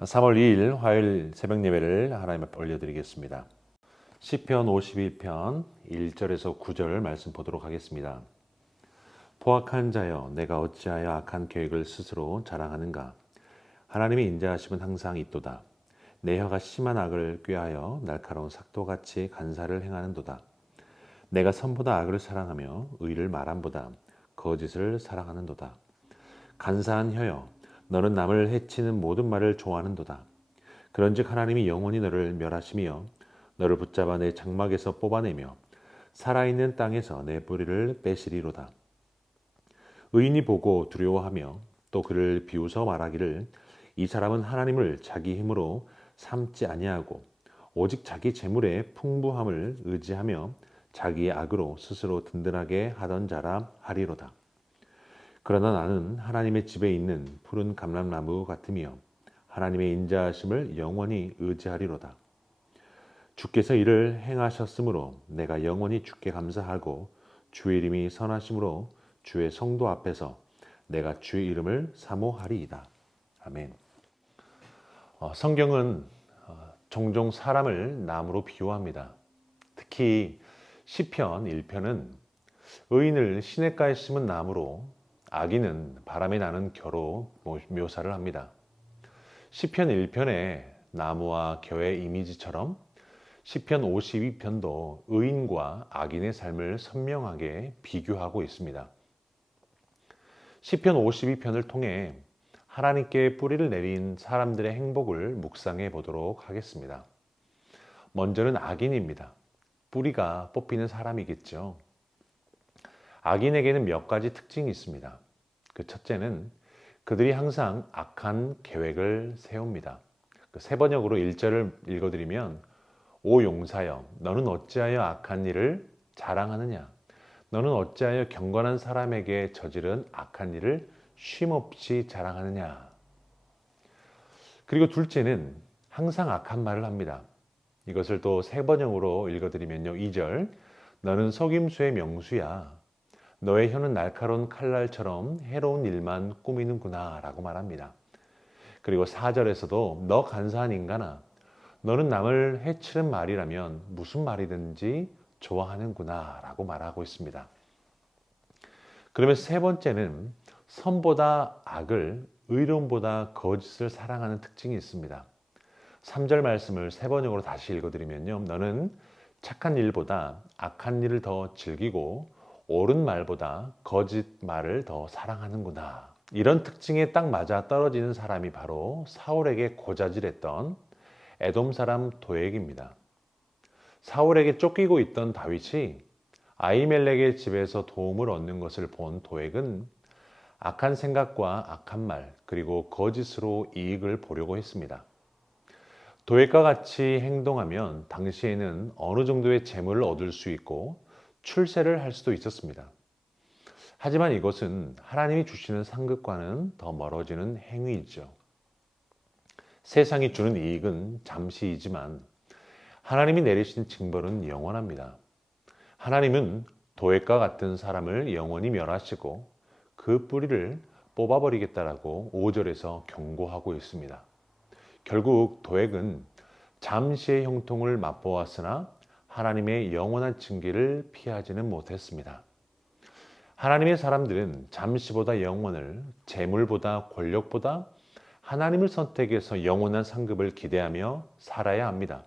3월 2일 화요일 새벽 예배를 하나님 앞에 올려드리겠습니다. 시편 51편 1절에서 9절 말씀 보도록 하겠습니다. 포악한 자여, 내가 어찌하여 악한 계획을 스스로 자랑하는가? 하나님의 인자하심은 항상 있도다. 내 혀가 심한 악을 꾀하여 날카로운 삭도같이 간사를 행하는도다. 내가 선보다 악을 사랑하며 의를 말함보다 거짓을 사랑하는도다. 간사한 혀여, 너는 남을 해치는 모든 말을 좋아하는도다. 그런즉 하나님이 영원히 너를 멸하시며 너를 붙잡아 내 장막에서 뽑아내며 살아있는 땅에서 내 뿌리를 빼시리로다. 의인이 보고 두려워하며 또 그를 비웃어 말하기를 이 사람은 하나님을 자기 힘으로 삼지 아니하고 오직 자기 재물의 풍부함을 의지하며 자기의 악으로 스스로 든든하게 하던 자라 하리로다. 그러나 나는 하나님의 집에 있는 푸른 감람나무 같으며 하나님의 인자하심을 영원히 의지하리로다. 주께서 이를 행하셨으므로 내가 영원히 주께 감사하고 주의 이름이 선하심으로 주의 성도 앞에서 내가 주의 이름을 사모하리이다. 아멘. 성경은 종종 사람을 나무로 비유합니다. 특히 시편 1편은 의인을 시냇가에 심은 나무로 악인은 바람에 나는 겨로 묘사를 합니다. 시편 1편의 나무와 겨의 이미지처럼 시편 52편도 의인과 악인의 삶을 선명하게 비교하고 있습니다. 시편 52편을 통해 하나님께 뿌리를 내린 사람들의 행복을 묵상해 보도록 하겠습니다. 먼저는 악인입니다. 뿌리가 뽑히는 사람이겠죠. 악인에게는 몇 가지 특징이 있습니다. 그 첫째는 그들이 항상 악한 계획을 세웁니다. 세 번역으로 1절을 읽어드리면 오 용사여, 너는 어찌하여 악한 일을 자랑하느냐? 너는 어찌하여 경건한 사람에게 저지른 악한 일을 쉼없이 자랑하느냐? 그리고 둘째는 항상 악한 말을 합니다. 이것을 또 세 번역으로 읽어드리면요. 2절, 너는 속임수의 명수야. 너의 혀는 날카로운 칼날처럼 해로운 일만 꾸미는구나 라고 말합니다. 그리고 4절에서도 너 간사한 인간아, 너는 남을 해치는 말이라면 무슨 말이든지 좋아하는구나 라고 말하고 있습니다. 그러면서 세 번째는 선보다 악을, 의로움보다 거짓을 사랑하는 특징이 있습니다. 3절 말씀을 세 번역으로 다시 읽어드리면요. 너는 착한 일보다 악한 일을 더 즐기고 옳은 말보다 거짓 말을 더 사랑하는구나. 이런 특징에 딱 맞아 떨어지는 사람이 바로 사울에게 고자질했던 에돔 사람 도액입니다. 사울에게 쫓기고 있던 다윗이 아히멜렉의 집에서 도움을 얻는 것을 본 도액은 악한 생각과 악한 말 그리고 거짓으로 이익을 보려고 했습니다. 도액과 같이 행동하면 당시에는 어느 정도의 재물을 얻을 수 있고 출세를 할 수도 있었습니다. 하지만 이것은 하나님이 주시는 상급과는 더 멀어지는 행위이죠. 세상이 주는 이익은 잠시이지만 하나님이 내리신 징벌은 영원합니다. 하나님은 도액과 같은 사람을 영원히 멸하시고 그 뿌리를 뽑아버리겠다라고 5절에서 경고하고 있습니다. 결국 도액은 잠시의 형통을 맛보았으나 하나님의 영원한 징계를 피하지는 못했습니다. 하나님의 사람들은 잠시보다 영원을, 재물보다 권력보다 하나님을 선택해서 영원한 상급을 기대하며 살아야 합니다.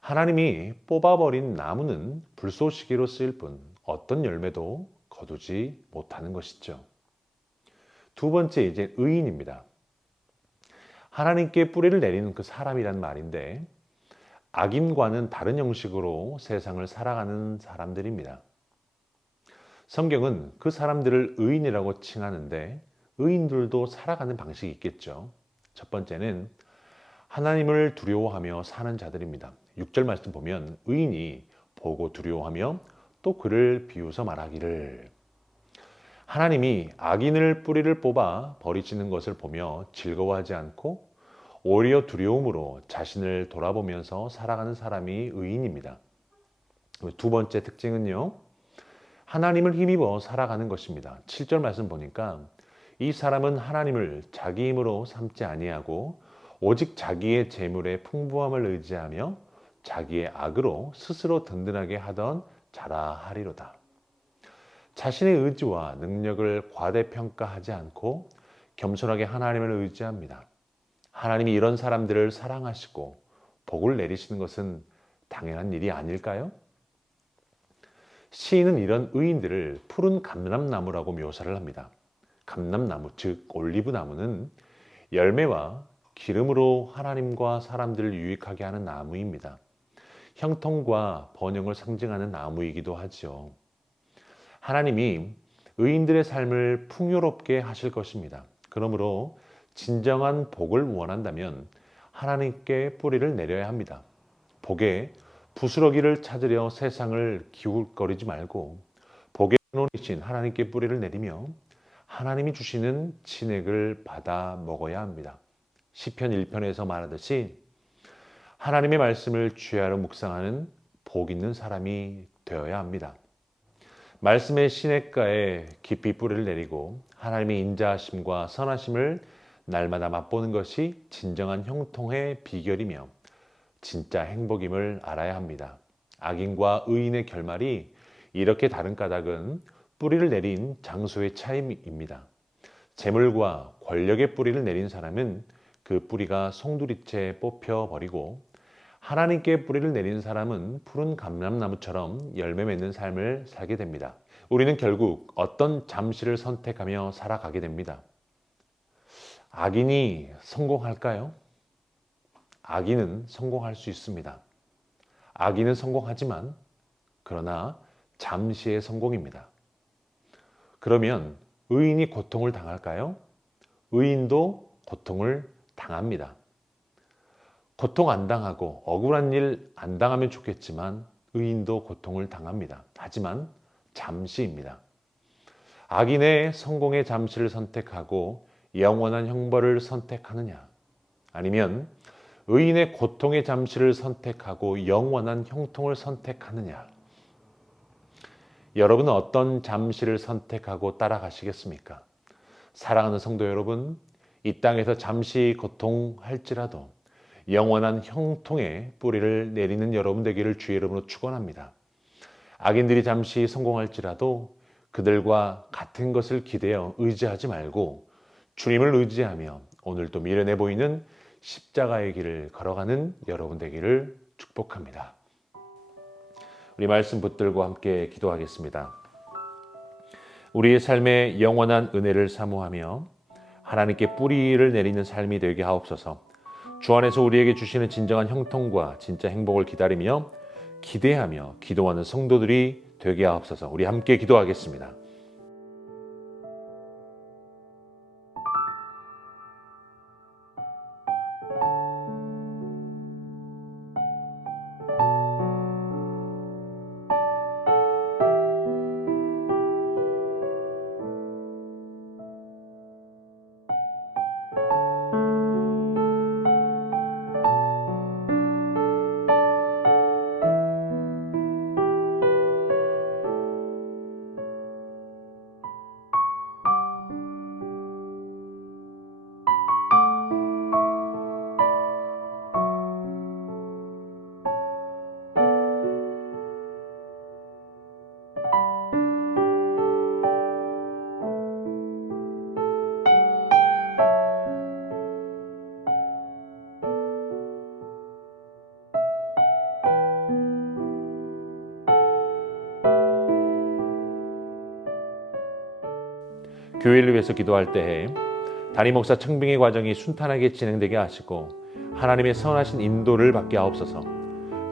하나님이 뽑아버린 나무는 불쏘시개로 쓰일 뿐 어떤 열매도 거두지 못하는 것이죠. 두 번째 이제 의인입니다. 하나님께 뿌리를 내리는 그 사람이란 말인데 악인과는 다른 형식으로 세상을 살아가는 사람들입니다. 성경은 그 사람들을 의인이라고 칭하는데 의인들도 살아가는 방식이 있겠죠. 첫 번째는 하나님을 두려워하며 사는 자들입니다. 6절 말씀 보면 의인이 보고 두려워하며 또 그를 비웃어 말하기를 하나님이 악인을 뿌리를 뽑아 버리시는 것을 보며 즐거워하지 않고 오히려 두려움으로 자신을 돌아보면서 살아가는 사람이 의인입니다. 두 번째 특징은요. 하나님을 힘입어 살아가는 것입니다. 7절 말씀 보니까 이 사람은 하나님을 자기 힘으로 삼지 아니하고 오직 자기의 재물의 풍부함을 의지하며 자기의 악으로 스스로 든든하게 하던 자라 하리로다. 자신의 의지와 능력을 과대평가하지 않고 겸손하게 하나님을 의지합니다. 하나님이 이런 사람들을 사랑하시고 복을 내리시는 것은 당연한 일이 아닐까요? 시인은 이런 의인들을 푸른 감람나무라고 묘사를 합니다. 감람나무, 즉 올리브나무는 열매와 기름으로 하나님과 사람들을 유익하게 하는 나무입니다. 형통과 번영을 상징하는 나무이기도 하지요. 하나님이 의인들의 삶을 풍요롭게 하실 것입니다. 그러므로 진정한 복을 원한다면 하나님께 뿌리를 내려야 합니다. 복에 부스러기를 찾으려 세상을 기웃거리지 말고 복의 근원이신 하나님께 뿌리를 내리며 하나님이 주시는 진액을 받아 먹어야 합니다. 시편 1편에서 말하듯이 하나님의 말씀을 주야로 묵상하는 복 있는 사람이 되어야 합니다. 말씀의 시냇가에 깊이 뿌리를 내리고 하나님의 인자하심과 선하심을 날마다 맛보는 것이 진정한 형통의 비결이며 진짜 행복임을 알아야 합니다. 악인과 의인의 결말이 이렇게 다른 까닭은 뿌리를 내린 장소의 차이입니다. 재물과 권력의 뿌리를 내린 사람은 그 뿌리가 송두리째 뽑혀버리고 하나님께 뿌리를 내린 사람은 푸른 감람나무처럼 열매 맺는 삶을 살게 됩니다. 우리는 결국 어떤 잠시를 선택하며 살아가게 됩니다. 악인이 성공할까요? 악인은 성공할 수 있습니다. 악인은 성공하지만 그러나 잠시의 성공입니다. 그러면 의인이 고통을 당할까요? 의인도 고통을 당합니다. 고통 안 당하고 억울한 일 안 당하면 좋겠지만 의인도 고통을 당합니다. 하지만 잠시입니다. 악인의 성공의 잠시를 선택하고 영원한 형벌을 선택하느냐? 아니면 의인의 고통의 잠시를 선택하고 영원한 형통을 선택하느냐? 여러분은 어떤 잠시를 선택하고 따라가시겠습니까? 사랑하는 성도 여러분, 이 땅에서 잠시 고통할지라도 영원한 형통의 뿌리를 내리는 여러분 되기를 주의 이름으로 축원합니다. 악인들이 잠시 성공할지라도 그들과 같은 것을 기대어 의지하지 말고 주님을 의지하며 오늘도 미련해 보이는 십자가의 길을 걸어가는 여러분 되기를 축복합니다. 우리 말씀 붙들고 함께 기도하겠습니다. 우리의 삶에 영원한 은혜를 사모하며 하나님께 뿌리를 내리는 삶이 되게 하옵소서. 주 안에서 우리에게 주시는 진정한 형통과 진짜 행복을 기다리며 기대하며 기도하는 성도들이 되게 하옵소서. 우리 함께 기도하겠습니다. 교회를 위해서 기도할 때에 담임 목사 청빙의 과정이 순탄하게 진행되게 하시고 하나님의 선하신 인도를 받게 하옵소서.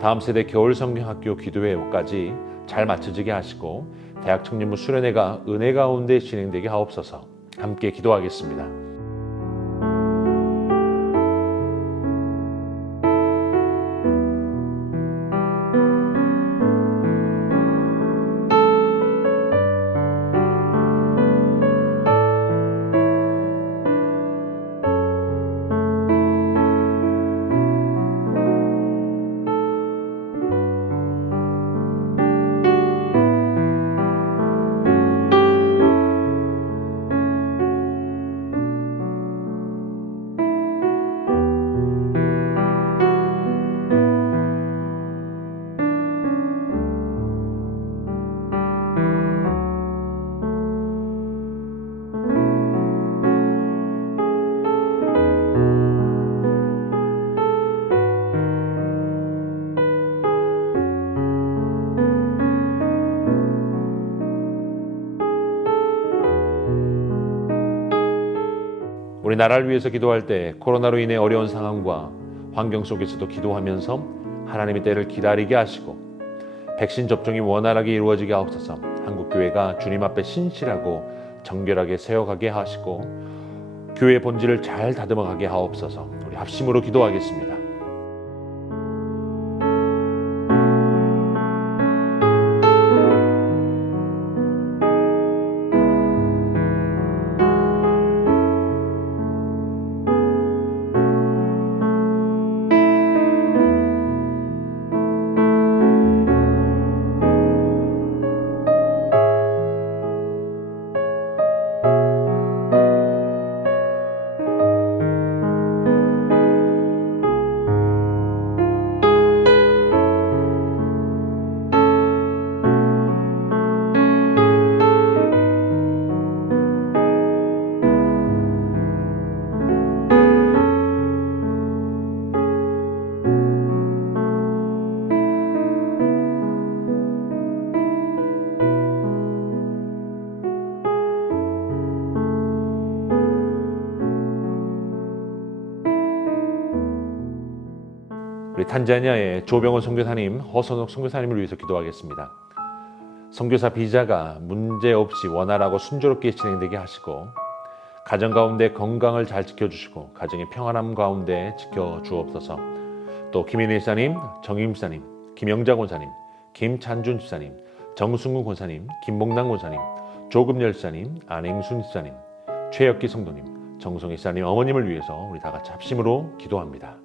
다음 세대 겨울 성경학교 기도회까지 잘 맞춰지게 하시고 대학 청년부 수련회가 은혜 가운데 진행되게 하옵소서. 함께 기도하겠습니다. 나라를 위해서 기도할 때 코로나로 인해 어려운 상황과 환경 속에서도 기도하면서 하나님의 때를 기다리게 하시고 백신 접종이 원활하게 이루어지게 하옵소서. 한국교회가 주님 앞에 신실하고 정결하게 세워가게 하시고 교회의 본질을 잘 다듬어가게 하옵소서. 우리 합심으로 기도하겠습니다. 우리 탄자니아의 조병원 선교사님, 허선옥 선교사님을 위해서 기도하겠습니다. 선교사 비자가 문제없이 원활하고 순조롭게 진행되게 하시고 가정 가운데 건강을 잘 지켜주시고 가정의 평안함 가운데 지켜주옵소서. 또 김인혜 집사님, 정임 집사님, 김영자 권사님, 김찬준 집사님, 정승훈 권사님, 김봉남 권사님, 조금열 집사님, 안행순 집사님, 최혁기 성도님, 정성희 집사님 어머님을 위해서 우리 다 같이 합심으로 기도합니다.